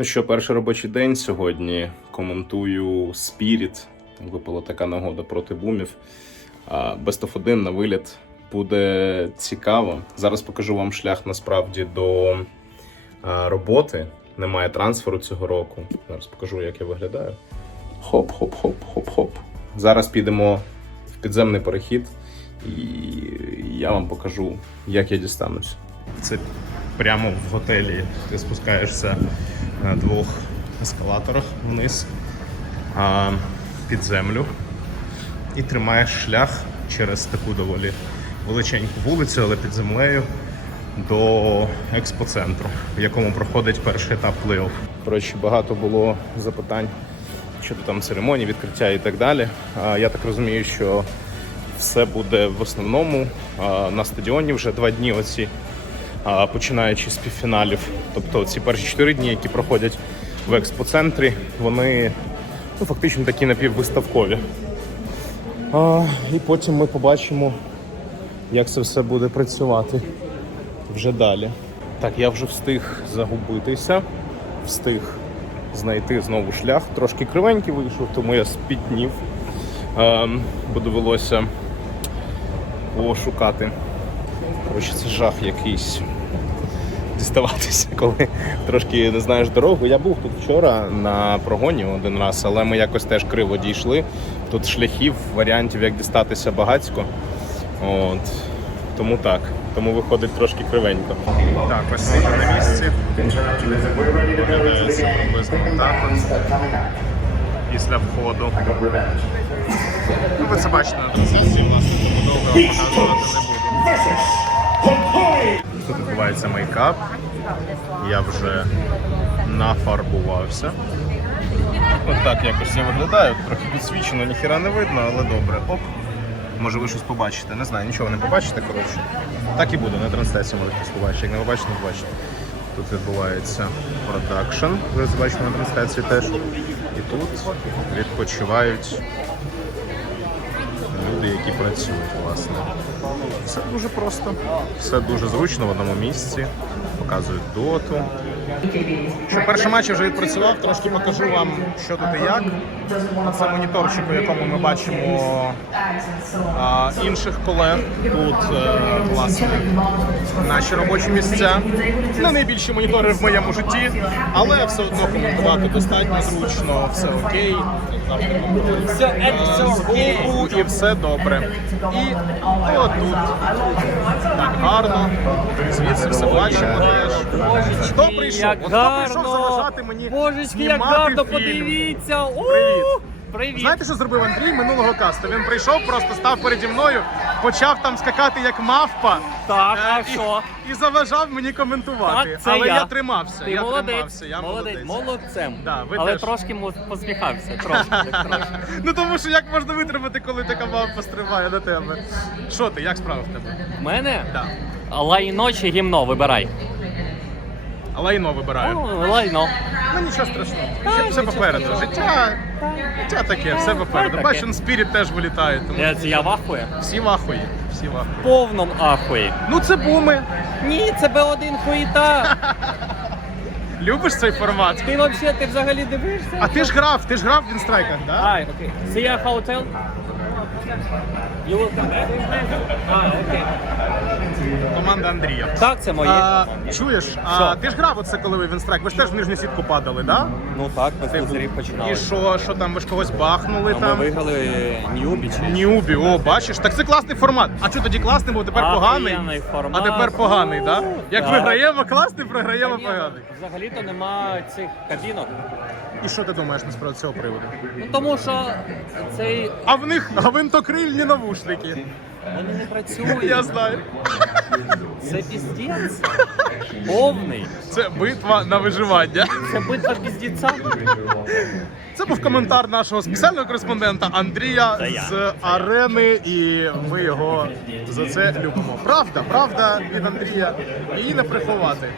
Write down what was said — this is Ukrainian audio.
Ну що, перший робочий день сьогодні. Коментую Spirit. Випала така нагода проти бумів. Best of 1 на виліт буде цікаво. Зараз покажу вам шлях насправді до роботи. Немає трансферу цього року. Зараз покажу, як я виглядаю. Хоп-хоп-хоп-хоп-хоп. Зараз підемо в підземний перехід, і я вам покажу, як я дістанусь. Це прямо в готелі. Ти спускаєшся на двох ескалаторах вниз а, під землю і тримаєш шлях через таку доволі величеньку вулицю, але під землею до експоцентру, в якому проходить перший етап плей-офф. Коротше, багато було запитань щодо там церемонії, відкриття і так далі. А, Я так розумію, що все буде в основному а, на стадіоні вже два дні оці, починаючи з півфіналів. Тобто ці перші чотири дні, які проходять в експоцентрі, вони ну, фактично такі напіввиставкові. А, і потім ми побачимо, як це все буде працювати вже далі. Так, я вже встиг загубитися, встиг знайти знову шлях. Трошки кривенький вийшов, тому я спітнів. Ем, бо довелося пошукати. Коротше, це жах якийсь діставатися, коли трошки не знаєш дорогу. Я був тут вчора на прогоні один раз, але ми якось теж криво дійшли. Тут шляхів, варіантів, як дістатися багацько. От. Тому так. Тому виходить трошки кривенько. Так, ось ми на місці. Виглядає приблизно так. Після входу. Ну, ви це бачите на трансляції, власне, тому довго показувати не буду. Тут відбувається мейкап. Я вже нафарбувався. От так якось я виглядаю, трохи підсвічено, ніхіра не видно, але добре. Оп. Може ви щось побачите. Не знаю, нічого не побачите, коротше. Так і буде, на трансляції можете щось побачити. Як не побачите, не побачите. Тут відбувається продакшн, ви бачите на трансляції теж. І тут відпочивають які працюють, власне. Все дуже просто, все дуже зручно в одному місці. Показують доту. Що перший матч я вже відпрацював, трошки покажу вам, що тут і як. Це моніторчик, у якому ми бачимо а, інших колег. Тут е, власне наші робочі місця. Не найбільші монітори в моєму житті, але все одно коментувати достатньо зручно, все окей. Все окей. Звуку і все добре. І отут так гарно. Звідси все бачимо теж. Хто прийшов? Як От хто прийшов гарно. заважати мені Божечки, як знімати гарно, фільм? подивіться. У, Привіт. Привіт. Знаєте, що зробив Андрій минулого касту? Він прийшов, просто став переді мною, почав там скакати як мавпа. Так, а Е, і- що? І заважав мені коментувати. Так, це Але я. я тримався. Ти я молодець, тримався. Я молодець, молодцем. Да, ви Але теж. трошки посміхався, трошки, трошки. ну тому що як можна витримати, коли така мавпа стрибає на тебе? Що ти, як справа в тебе? В мене Так. лайно чи гімно, вибирай. Але іно вибираю. Ну, лайно. Ну нічого страшного. Ще все попереду. Життя, життя таке, все попереду. таке. Бачу, спіріт теж вилітає. Тому Я, це я в ахуї. всі в ахуї. Всі в ахуї. В повному ахуї. Ну це буми. Ні, це Б1 хуїта. Любиш цей формат? Ти вообще, ти взагалі дивишся? А ти ж грав, ти ж грав в інстрайках, да? А, окей. See you hotel? А, окей. Команда Андрія. Так, це моє. А, чуєш, а Що? ти ж грав оце, коли ви в інстрайк? Ви ж теж в нижню сітку падали, да? Ну так, ми з лузерів починали. І що, що там, ви ж когось бахнули ми там? виграли Ньюбі чи Ньюбі, о, бачиш, так це класний формат. А що тоді класний був, тепер поганий? Формат. А тепер поганий, так? Да? Ну, Як так. виграємо класний, програємо поганий. Взагалі-то нема цих кабінок. І що ти думаєш з цього приводу? Ну тому що цей А в них гвинтокрильні навушники. вони не працюють. Я знаю. Це піздець. Повний. Це битва на виживання. Це битва піздеця. Це був коментар нашого спеціального кореспондента Андрія Це я. з арени, і ми його за це любимо. Правда, правда від Андрія. Її не приховати.